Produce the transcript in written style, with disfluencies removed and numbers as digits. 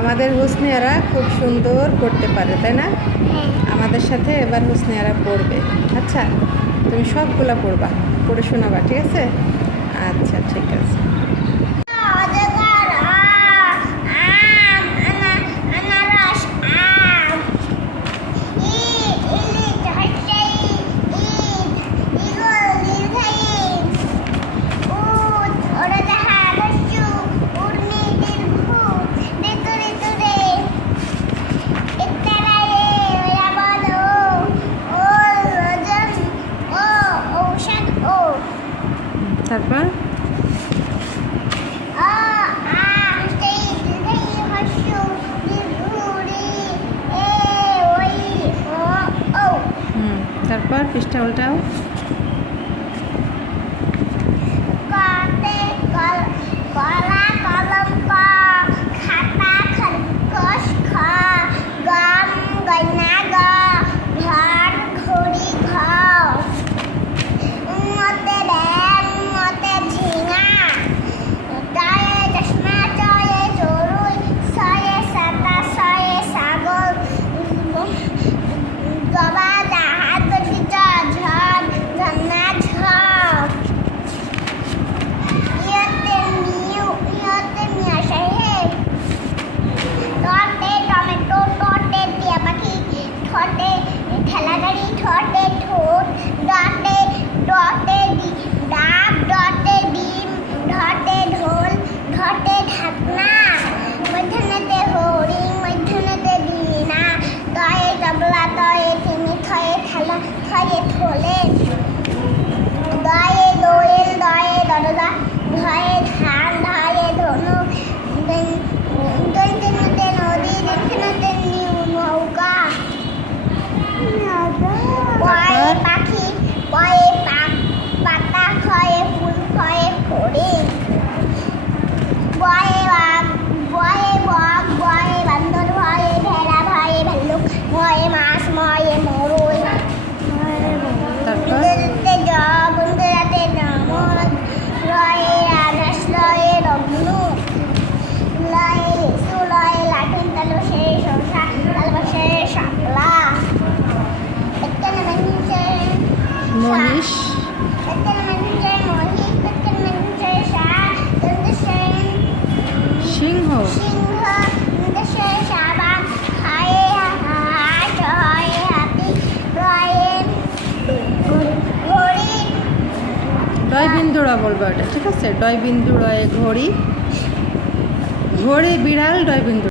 আমাদের হুসনিয়ারা খুব সুন্দর করতে পারে, তাই না? আমাদের সাথে এবার হুসনিয়ারা পড়বে। আচ্ছা, তুমি সবগুলা পড়বা, পড়ে শোনাবা, ঠিক আছে? আচ্ছা, ঠিক আছে। তারপর তারপর পৃষ্ঠা উল্টাও। কলা কলম ক, খাতা খরগোশ খ, গম গয়না গ, ঘর ঘড়ি ঘ, মতে ব্যাং মতে ঝিঙা, টায়ে চশমা চয়ে চড়ুই, ছয়ে সাতা ছয়ে ছাগল, গবা জাহাজ ঝড় ঝর্ণা ঝড়, ইয়তে মিয়া সাহেব, টটে টমেটো, টটে টিয়া পাখি, ঠটে ঠেলা গাড়ি, ঠটে ঠোঁট, ডটে ডাব, ডটে ডিম, ঢটে ঢোল, ঢটে ঢাকনা, মধ্যনেতে হরিণ, মধ্যনেতে বীণা, তয়ে তবলা, তয়ে চিনি, থয়ে থালা, থয়ে থলে, দয়ে দোয়েল, দয়ে দরজা, ধয়ে ধান, ধয়ে ধনুক, দন্তেনতে নদী, দক্ষিণতে নৌকা, পয়ে পাখি, পয়ে পাতা, খয়ে ফুল, খয়ে হরিণ, বয়ে বাঘ, বয়ে বান্দর, ভয়ে ভেড়া, ভয়ে ভাল্লুক, ময়ে মাছ, ময়ে মরুই, বন্ধুরাতে বন্ধুরাতে নামদ, লয়ে রাজহাঁস, লয়ে রগ্নু, লয়ে লিচু, লয়ে লাঠুন, তালবসে শসা, তালবসে শাপলা, এখানে মানুষে মহিষ, এখানে মানুষে মহিষ, এখানে মানুষে ষাঁড়, দেশে সিংহ, সিংহ, দেশে সাবান, খায়ে হাঁস, হয় হাতি, রয়ে ঘড়ি, ডয় বিন্দুরা বলবো এটা, ঠিক আছে? ডয় বিন্দু রয়ে ঘড়ি, ঘড়ি বিড়াল, ডয় বিন্দু।